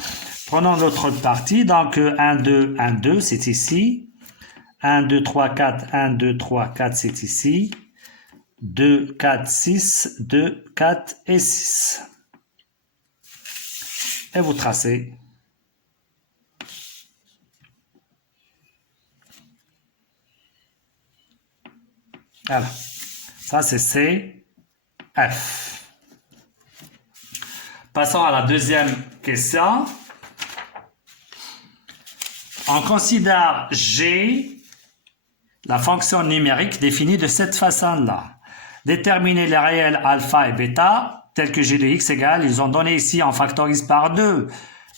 Prenons l'autre partie. Donc, 1, 2, 1, 2, c'est ici. 1, 2, 3, 4. 1, 2, 3, 4, c'est ici. 2, 4, 6, 2, 4 et 6. Et vous tracez. Voilà. Ça, c'est CF. Passons à la deuxième question. On considère G, la fonction numérique définie de cette façon-là. Déterminer les réels alpha et bêta, tels que g de x égale, ils ont donné ici, on factorise par 2.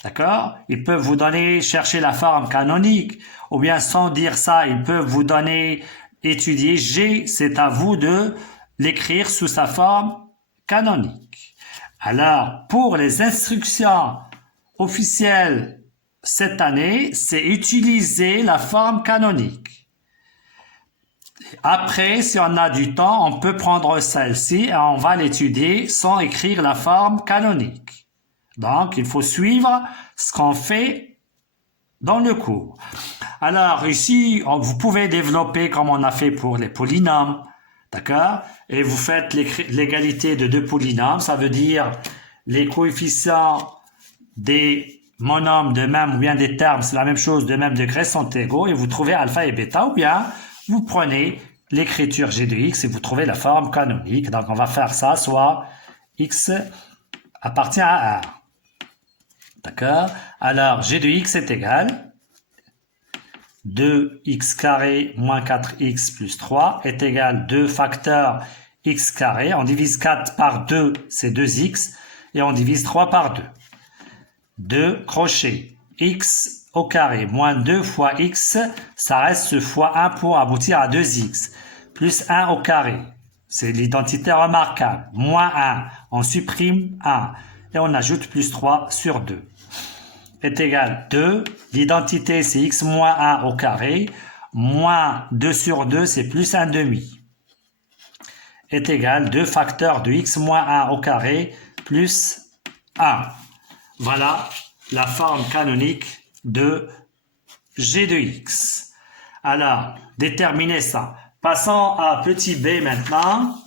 D'accord? Ils peuvent vous donner, chercher la forme canonique, ou bien sans dire ça, ils peuvent vous donner, étudier G, c'est à vous de l'écrire sous sa forme canonique. Alors, pour les instructions officielles cette année, c'est utiliser la forme canonique. Après, si on a du temps, on peut prendre celle-ci et on va l'étudier sans écrire la forme canonique. Donc, il faut suivre ce qu'on fait dans le cours. Alors, ici, vous pouvez développer comme on a fait pour les polynômes. D'accord? Et vous faites l'égalité de deux polynômes. Ça veut dire les coefficients des monomes de même ou bien des termes, c'est la même chose, de même degré sont égaux et vous trouvez alpha et bêta, ou bien vous prenez l'écriture g de x et vous trouvez la forme canonique. Donc on va faire ça, soit x appartient à R. D'accord? Alors g de x est égal 2x carré moins 4x plus 3 est égal 2 facteur x carré. On divise 4 par 2, c'est 2x, et on divise 3 par 2. 2 crochet x au carré moins 2 fois x, ça reste fois 1 pour aboutir à 2x, plus 1 au carré. C'est l'identité remarquable. Moins 1, on supprime 1, et on ajoute plus 3 sur 2. Est égal 2, l'identité c'est x moins 1 au carré, moins 2 sur 2 c'est plus 1 demi. Est égal 2 facteurs de x moins 1 au carré plus 1. Voilà la forme canonique de g de x. Alors, déterminez ça. Passons à petit b maintenant.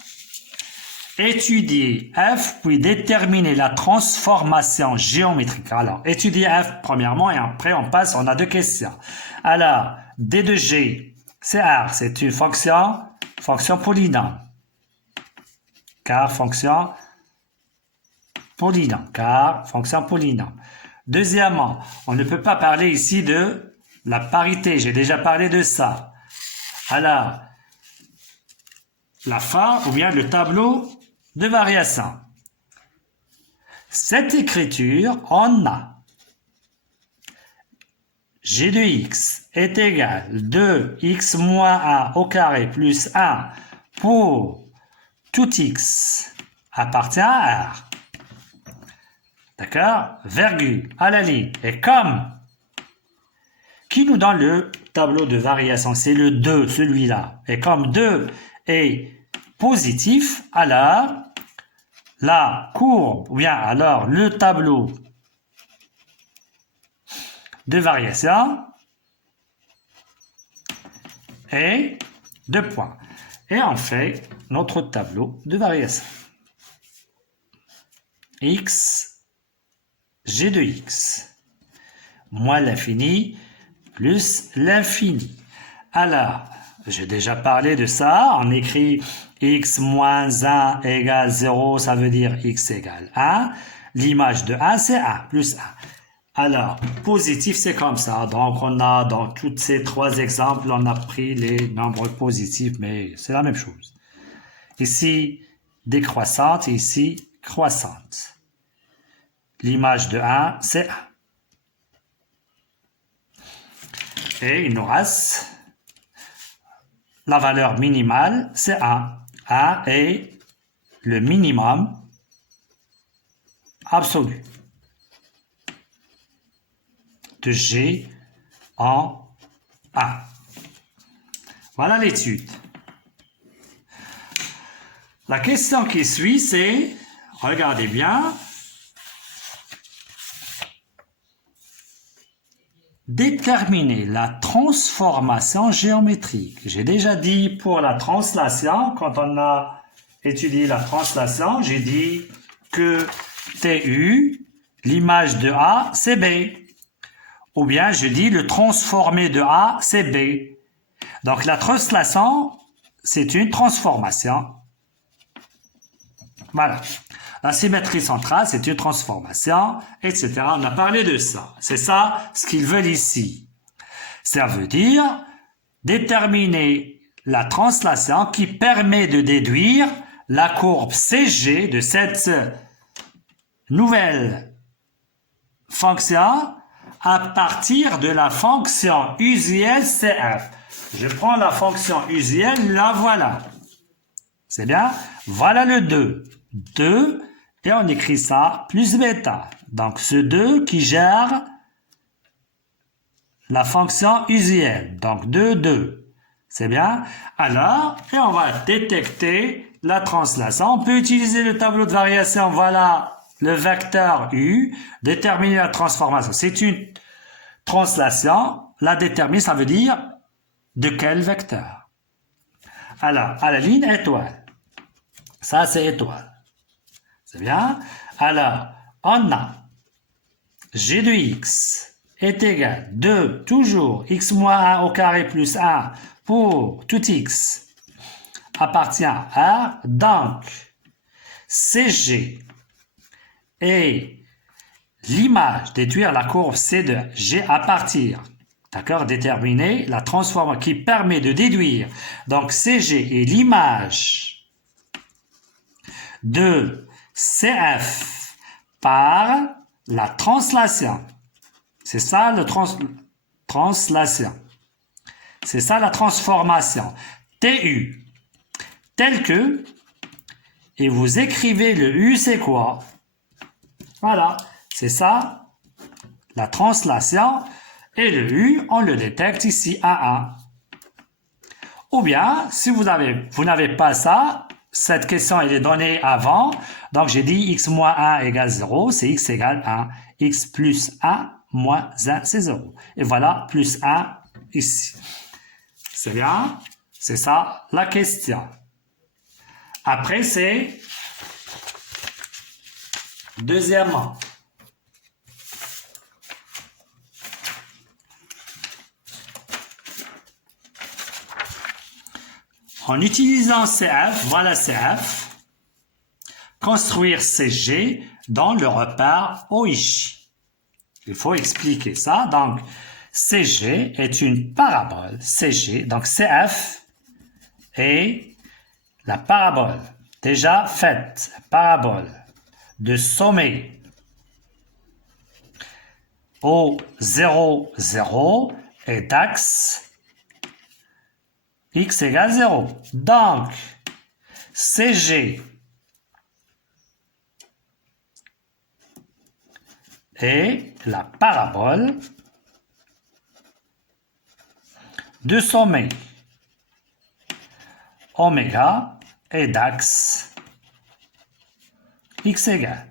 Étudier f, puis déterminer la transformation géométrique. Alors, étudier f premièrement et après on passe, on a deux questions. Alors, d de g, c'est R, c'est une fonction polynôme. Car fonction polynôme. Deuxièmement, on ne peut pas parler ici de la parité. J'ai déjà parlé de ça. Alors, la forme ou bien le tableau de variation. Cette écriture, on a g de x est égal 2x moins 1 au carré plus 1 pour tout x appartient à R. D'accord? Virgule à la ligne. Et comme qui nous donne le tableau de variation, c'est le 2, celui-là. Et comme 2 est positif, alors la courbe, ou bien alors le tableau de variation est 2 points. Et on fait notre tableau de variation. X, g de x, moins l'infini, plus l'infini. Alors, j'ai déjà parlé de ça. On écrit x moins 1 égale 0, ça veut dire x égale 1. L'image de 1, c'est 1, plus 1. Alors, positif, c'est comme ça. Donc, on a dans tous ces trois exemples, on a pris les nombres positifs, mais c'est la même chose. Ici, décroissante, et ici, croissante. L'image de 1, c'est 1. Et il nous reste la valeur minimale, c'est 1. 1 est le minimum absolu de G en 1. Voilà l'étude. La question qui suit, c'est, regardez bien, déterminer la transformation géométrique. J'ai déjà dit pour la translation, quand on a étudié la translation, j'ai dit que TU, l'image de A, c'est B. Ou bien je dis le transformé de A, c'est B. Donc la translation, c'est une transformation. Voilà. La symétrie centrale, c'est une transformation, etc. On a parlé de ça. C'est ça ce qu'ils veulent ici. Ça veut dire déterminer la translation qui permet de déduire la courbe CG de cette nouvelle fonction à partir de la fonction usuelle CF. Je prends la fonction usuelle, la voilà. C'est bien? Voilà le 2. 2, et on écrit ça, plus bêta. Donc, ce 2 qui gère la fonction usuelle. Donc, 2, 2. C'est bien? Alors, et on va détecter la translation. On peut utiliser le tableau de variation. Voilà le vecteur U. Déterminer la transformation. C'est une translation. La déterminer, ça veut dire de quel vecteur. Alors, à la ligne étoile. Ça, c'est étoile. C'est bien? Alors, on a G de X est égal 2, toujours, x moins 1 au carré plus 1 pour tout x appartient à R. Donc, CG est l'image, déduire la courbe C de G à partir, d'accord, déterminer la transformation qui permet de déduire. Donc, CG est l'image de CF par la translation. C'est ça le translation. C'est ça la transformation. TU. Tel que, et vous écrivez le U, c'est quoi? Voilà. C'est ça la translation. Et le U, on le détecte ici à 1. Ou bien, si vous n'avez pas ça, cette question elle est donnée avant. Donc, j'ai dit x moins 1 égale 0, c'est x égale 1. X plus 1 moins 1, c'est 0. Et voilà, plus 1 ici. C'est bien? C'est ça la question. Après, c'est deuxièmement. En utilisant CF, voilà CF, construire CG dans le repère OICHI. Il faut expliquer ça. Donc, CG est une parabole. CG, donc CF est la parabole déjà faite. Parabole de sommet au 0, 0 et d'axe x égale 0. Donc, CG est la parabole de sommet oméga et d'axe x égale.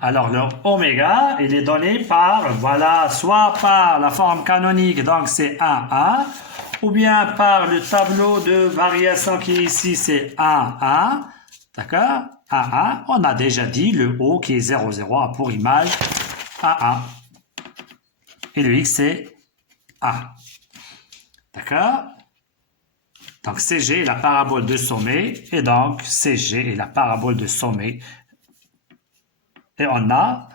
Alors, le oméga, il est donné par, voilà, soit par la forme canonique, donc c'est 1, 1, ou bien par le tableau de variation qui est ici, c'est 1, 1, d'accord? 1, 1, on a déjà dit le O qui est 0, 0 a pour image 1, 1. Et le X c'est 1. D'accord? Donc CG est la parabole de sommet, et donc CG est la parabole de sommet. Et on a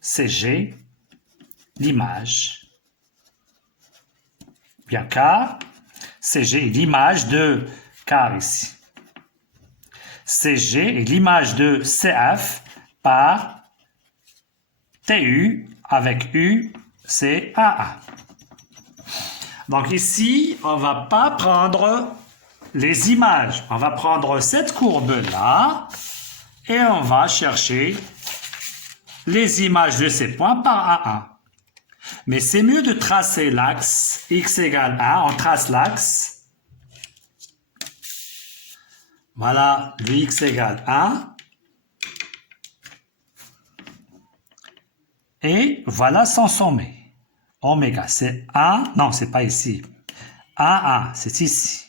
CG, l'image. Bien car CG est l'image de car ici. CG est l'image de CF par TU avec U, c'est 1, 1. Donc ici, on ne va pas prendre les images. On va prendre cette courbe-là et on va chercher les images de ces points par A1. Mais c'est mieux de tracer l'axe x égale 1. On trace l'axe. Voilà, le x égale 1. Et voilà son sommet. Oméga, c'est 1. Non, c'est pas ici. 1, 1, c'est ici.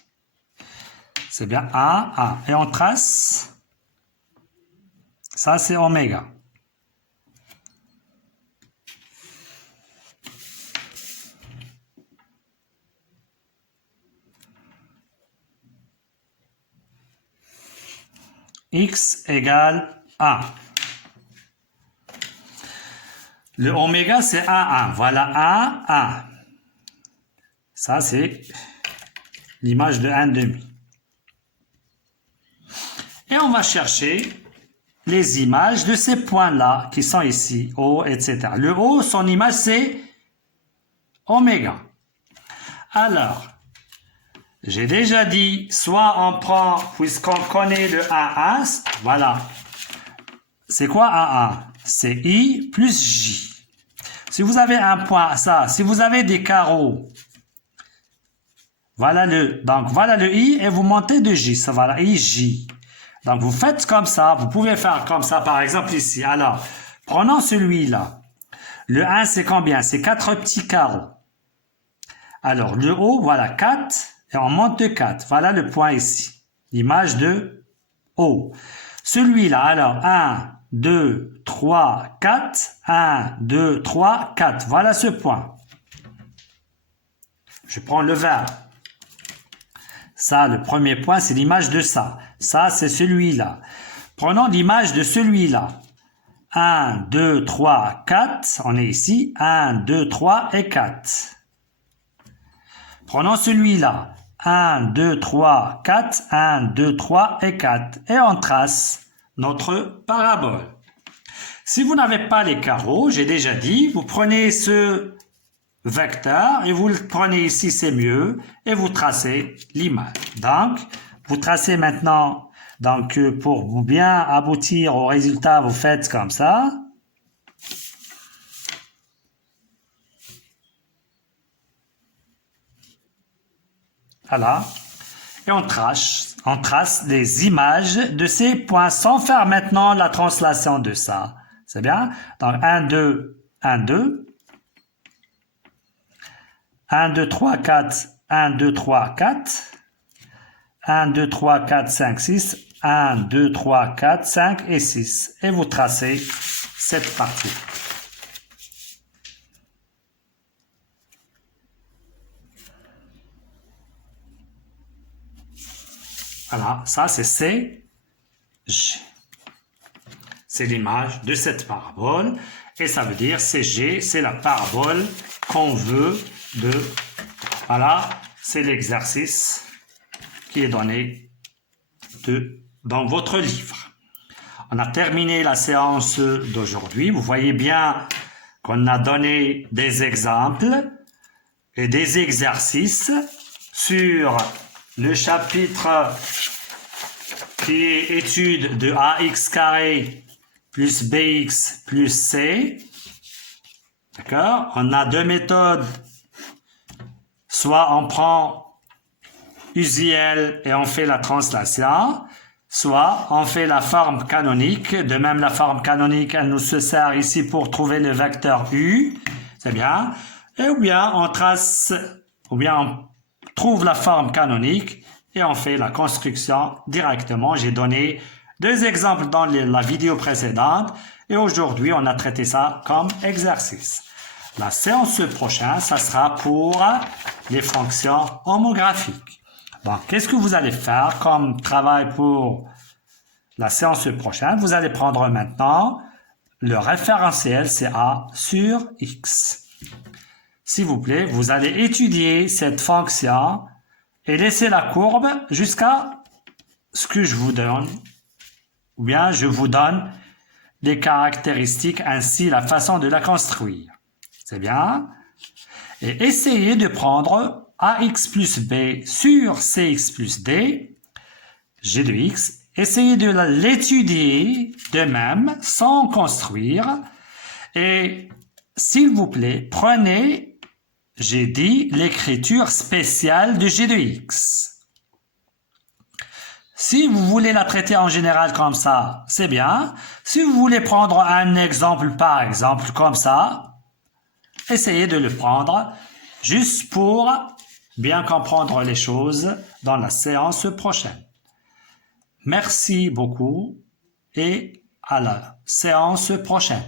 C'est bien 1, 1. Et on trace. Ça, c'est oméga. X égale 1. Le oméga, c'est 1, 1. Voilà 1, 1. Ça, c'est l'image de 1 demi. Et on va chercher les images de ces points-là qui sont ici, O, etc. Le O, son image, c'est oméga. Alors, j'ai déjà dit, soit on prend, puisqu'on connaît le 1,1, voilà. C'est quoi 1,1? C'est I plus J. Si vous avez un point, ça, si vous avez des carreaux, voilà le I et vous montez de J, ça va là, I, J. Donc vous faites comme ça, vous pouvez faire comme ça, par exemple ici. Alors, prenons celui-là. Le 1, c'est combien? C'est 4 petits carreaux. Alors, le haut, voilà, 4, et on monte de 4. Voilà le point ici, l'image de O. Celui-là, alors, 1, 2, 3, 4, 1, 2, 3, 4. Voilà ce point. Je prends le vert. Ça, le premier point, c'est l'image de ça. Ça, c'est celui-là. Prenons l'image de celui-là. 1, 2, 3, 4. On est ici. 1, 2, 3 et 4. Prenons celui-là. 1, 2, 3, 4. 1, 2, 3 et 4. Et on trace notre parabole. Si vous n'avez pas les carreaux, j'ai déjà dit, vous prenez ce vecteur et vous le prenez ici, c'est mieux, et vous tracez l'image. Donc, vous tracez maintenant, donc pour bien aboutir au résultat, vous faites comme ça. Voilà. Et on trace les images de ces points sans faire maintenant la translation de ça. C'est bien? Donc 1, 2, 1, 2. 1, 2, 3, 4. 1, 2, 3, 4. 1, 2, 3, 4, 5, 6. 1, 2, 3, 4, 5 et 6. Et vous tracez cette partie. Voilà, ça c'est C, G. C'est l'image de cette parabole. Et ça veut dire CG, c'est la parabole qu'on veut de... Voilà, c'est l'exercice qui est donné dans votre livre. On a terminé la séance d'aujourd'hui. Vous voyez bien qu'on a donné des exemples et des exercices sur le chapitre qui est étude de ax carré plus bx plus c. D'accord? On a deux méthodes. Soit on prend usuel et on fait la translation, soit on fait la forme canonique. De même, la forme canonique, elle nous sert ici pour trouver le vecteur u. C'est bien. Et ou bien on trouve la forme canonique et on fait la construction directement. J'ai donné deux exemples dans la vidéo précédente et aujourd'hui, on a traité ça comme exercice. La séance prochaine, ça sera pour les fonctions homographiques. Donc, qu'est-ce que vous allez faire comme travail pour la séance prochaine? Vous allez prendre maintenant le référentiel, c'est A sur X. S'il vous plaît, vous allez étudier cette fonction et laisser la courbe jusqu'à ce que je vous donne, ou bien je vous donne les caractéristiques ainsi la façon de la construire. C'est bien. Et essayez de prendre ax plus b sur cx plus d, g de x. Essayez de l'étudier de même, sans construire. Et s'il vous plaît, prenez, j'ai dit, l'écriture spéciale de g de x. Si vous voulez la traiter en général comme ça, c'est bien. Si vous voulez prendre un exemple, par exemple, comme ça, essayez de le prendre juste pour bien comprendre les choses dans la séance prochaine. Merci beaucoup et à la séance prochaine.